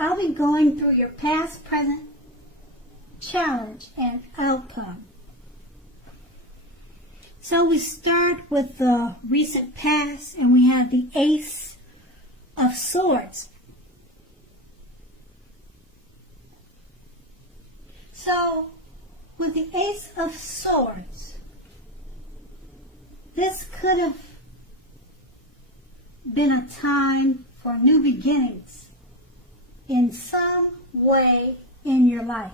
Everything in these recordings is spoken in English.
I'll be going through your past, present, challenge, and outcome. So we start with the recent past, and we have the Ace of Swords. So, with the Ace of Swords, this could have been a time for new beginnings in some way in your life,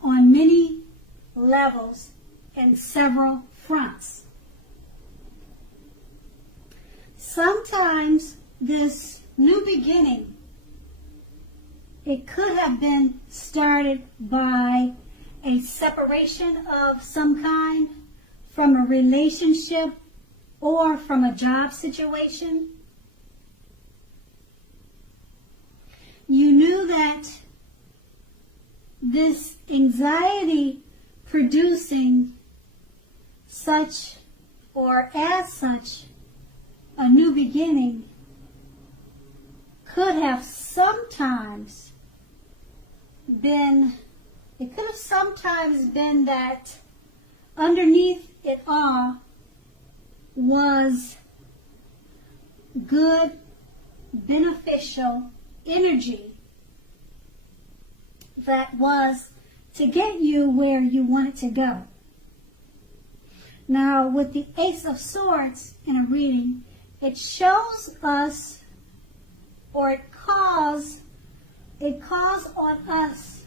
on many levels and several fronts. Sometimes this new beginning, it could have been started by a separation of some kind from a relationship or from a job situation. You knew that this anxiety producing such or as such a new beginning could have sometimes been, it could have sometimes been that underneath it all was good, beneficial energy that was to get you where you wanted to go. Now, with the Ace of Swords in a reading, it shows us, or it calls on us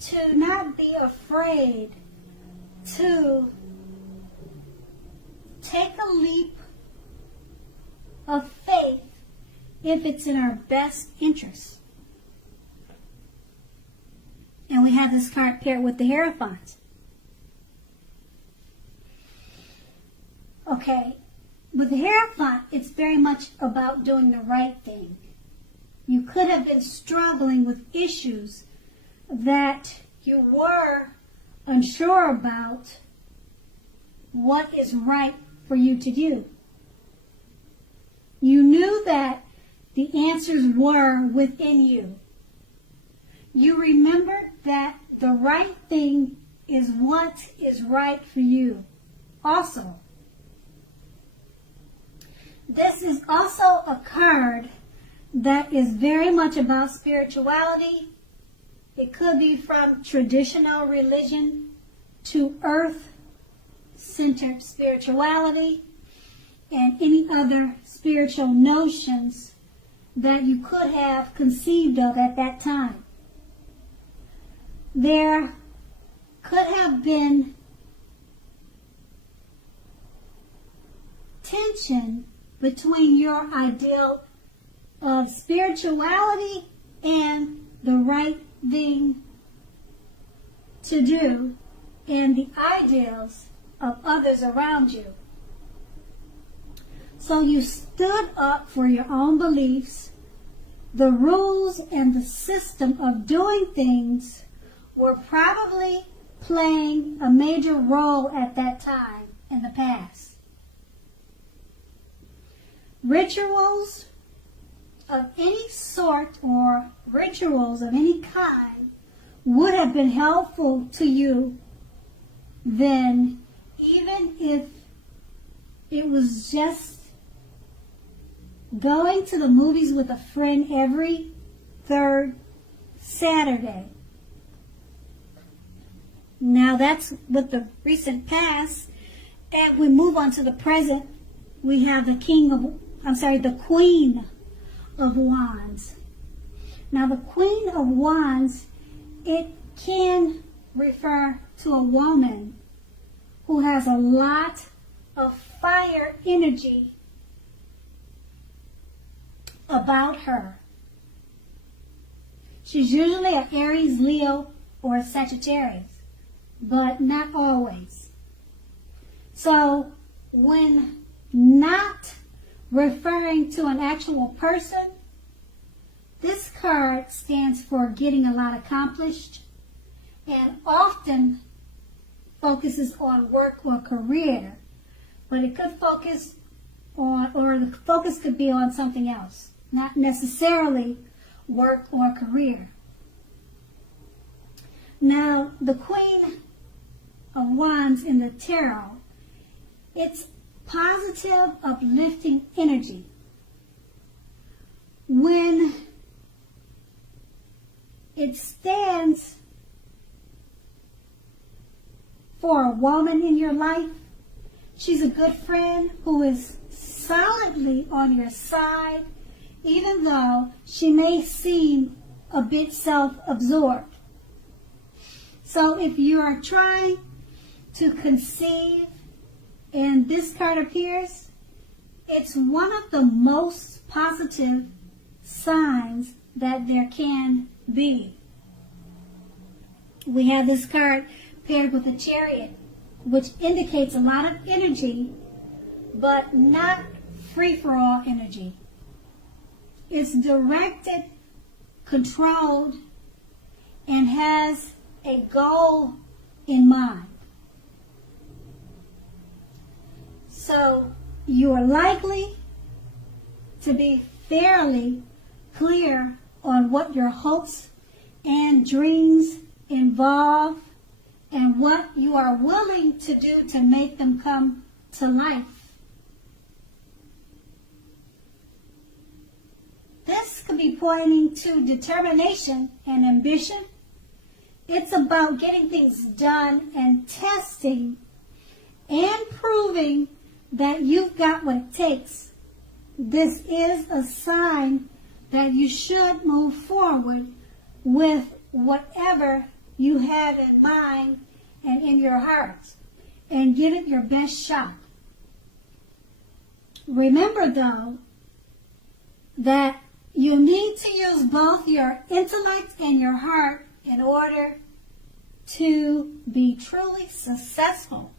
to not be afraid to take a leap of faith if it's in our best interest. And we have this card paired with the Hierophant. Okay, with the Hierophant, it's very much about doing the right thing. You could have been struggling with issues that you were unsure about what is right for you to do. You knew that the answers were within you. You remember that the right thing is what is right for you. Also, this is also a card that is very much about spirituality. It could be from traditional religion to earth-centered spirituality and any other spiritual notions that you could have conceived of at that time. There could have been tension between your ideal of spirituality and the right thing to do and the ideals of others around you. So you stood up for your own beliefs. The rules and the system of doing things were probably playing a major role at that time in the past. Rituals of any sort or rituals of any kind would have been helpful to you then, even if it was just going to the movies with a friend every third Saturday. Now that's with the recent past, and we move on to the present. We have the Queen of Wands. Now the Queen of Wands, it can refer to a woman who has a lot of fire energy about her. She's usually an Aries, Leo, or a Sagittarius, but not always. So when not referring to an actual person, this card stands for getting a lot accomplished and often focuses on work or career, but it could focus on, or the focus could be on something else. not necessarily work or career. Now, the Queen of Wands in the Tarot, it's positive, uplifting energy. When it stands for a woman in your life, she's a good friend who is solidly on your side, even though she may seem a bit self-absorbed. So if you are trying to conceive and this card appears, it's one of the most positive signs that there can be. We have this card paired with a Chariot, which indicates a lot of energy, but not free-for-all energy. It's directed, controlled, and has a goal in mind. So you are likely to be fairly clear on what your hopes and dreams involve and what you are willing to do to make them come to life. This could be pointing to determination and ambition. It's about getting things done and testing and proving that you've got what it takes. This is a sign that you should move forward with whatever you have in mind and in your heart and give it your best shot. Remember, though, that you need to use both your intellect and your heart in order to be truly successful.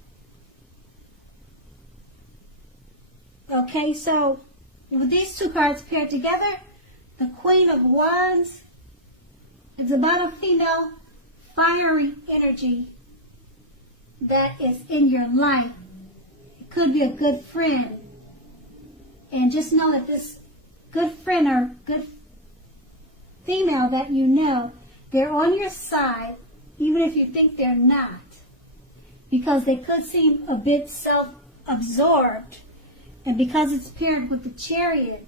Okay, so with these two cards paired together, the Queen of Wands is about a female fiery energy that is in your life. It could be a good friend. And just know that this good friend or good female that you know, they're on your side, even if you think they're not. Because they could seem a bit self-absorbed. And because it's paired with the Chariot,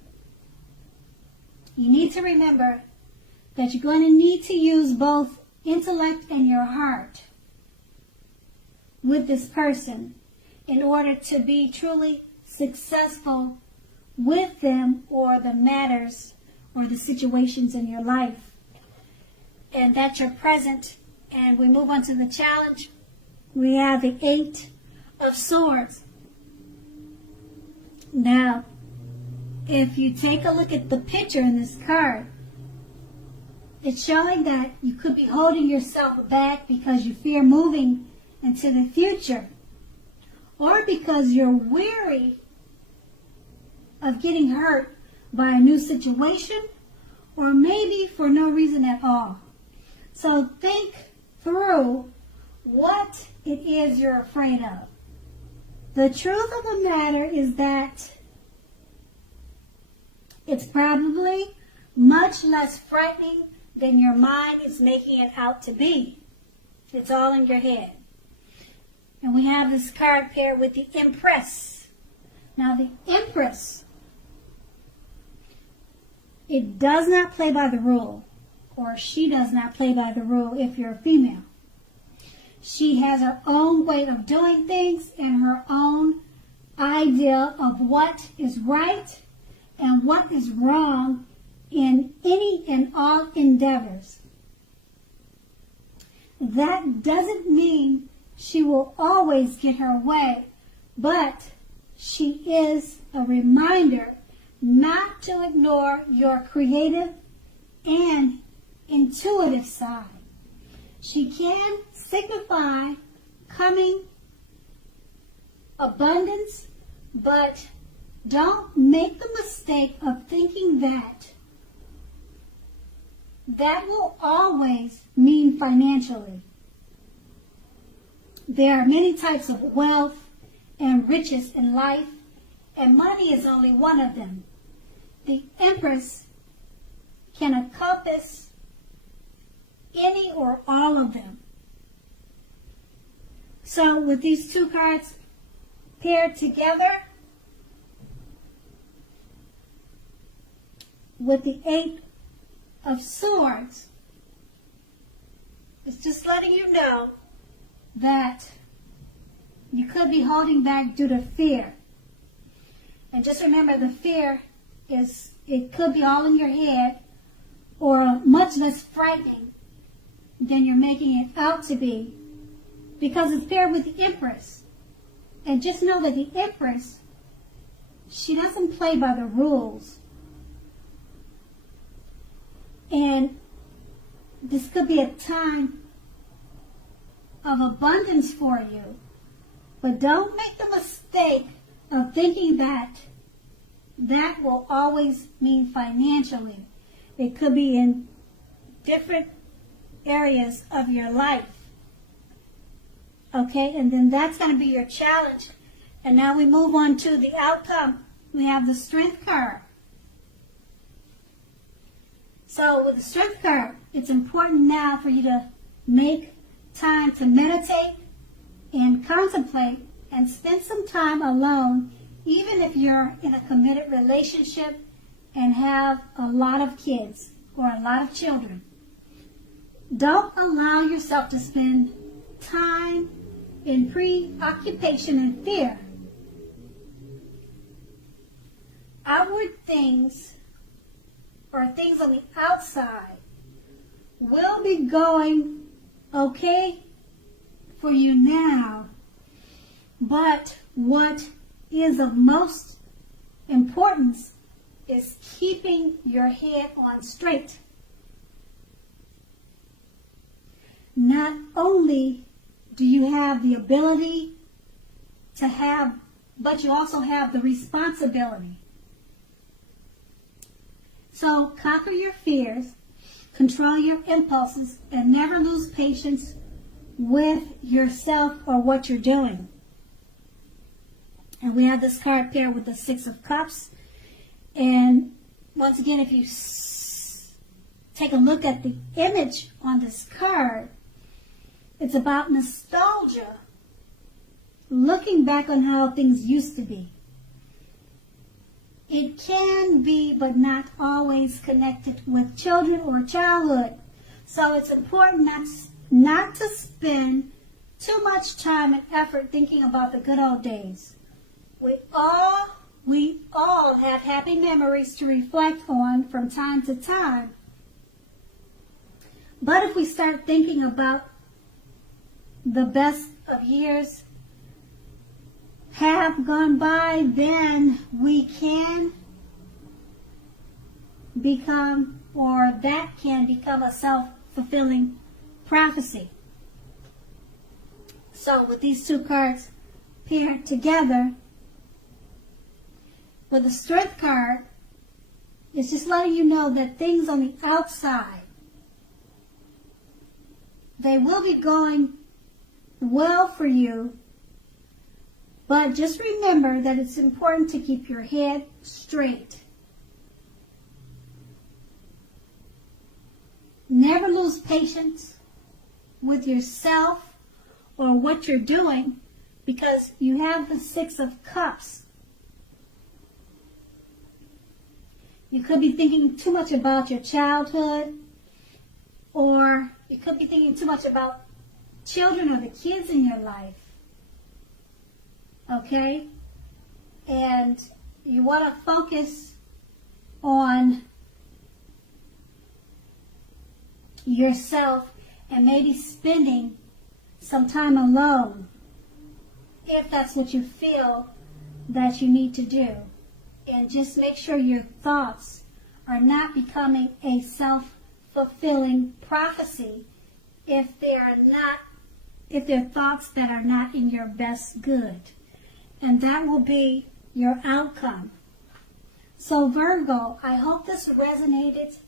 you need to remember that you're going to need to use both intellect and your heart with this person in order to be truly successful with them or the matters or the situations in your life. And that's your present. And we move on to the challenge. We have the Eight of Swords. Now, if you take a look at the picture in this card, it's showing that you could be holding yourself back because you fear moving into the future, or because you're weary of getting hurt by a new situation, or maybe for no reason at all. So think through what it is you're afraid of. The truth of the matter is that it's probably much less frightening than your mind is making it out to be. It's all in your head. And we have this card paired with the Empress. Now the Empress, it does not play by the rule, or she does not play by the rule if you're a female. She has her own way of doing things and her own idea of what is right and what is wrong in any and all endeavors. That doesn't mean she will always get her way, but she is a reminder not to ignore your creative and intuitive side. She can signify coming abundance, but don't make the mistake of thinking that that will always mean financially. There are many types of wealth and riches in life, and money is only one of them. the Empress can encompass any or all of them. So with these two cards paired together, with the Eight of Swords, it's just letting you know that you could be holding back due to fear. And just remember, the fear it could be all in your head, or much less frightening than you're making it out to be, because it's paired with the Empress. And just know that the Empress, she doesn't play by the rules. And this could be a time of abundance for you. But don't make the mistake of thinking that that will always mean financially. It could be in different areas of your life. Okay, and then that's going to be your challenge. And now we move on to the outcome. We have the Strength card. So with the Strength card, it's important now for you to make time to meditate and contemplate and spend some time alone, even if you're in a committed relationship and have a lot of kids or a lot of children. Don't allow yourself to spend time in preoccupation and fear. Outward things, or things on the outside, will be going okay for you now, but what is of most importance is keeping your head on straight. Not only do you have the ability to have, but you also have the responsibility. So conquer your fears, control your impulses, and never lose patience with yourself or what you're doing. And we have this card paired with the Six of Cups. And once again, if you take a look at the image on this card, it's about nostalgia, looking back on how things used to be. It can be, but not always, connected with children or childhood. So it's important not to spend too much time and effort thinking about the good old days. We all have happy memories to reflect on from time to time. But if we start thinking about the best of years have gone by, then we can become, or that can become, a self-fulfilling prophecy. So with these two cards paired together, with the Strength card, it's just letting you know that things on the outside, they will be going well for you, but just remember that it's important to keep your head straight. Never lose patience with yourself or what you're doing, because you have the Six of Cups. You could be thinking too much about your childhood, or you could be thinking too much about children or the kids in your life. Okay? And you want to focus on yourself and maybe spending some time alone, if that's what you feel that you need to do. And just make sure your thoughts are not becoming a self-fulfilling prophecy if they're thoughts that are not in your best good. And that will be your outcome. So Virgo, I hope this resonated.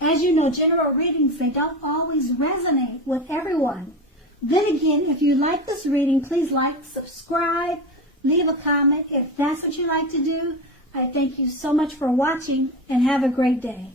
As you know, general readings, they don't always resonate with everyone. Then again, if you like this reading, please like, subscribe, leave a comment if that's what you like to do. I thank you so much for watching and have a great day.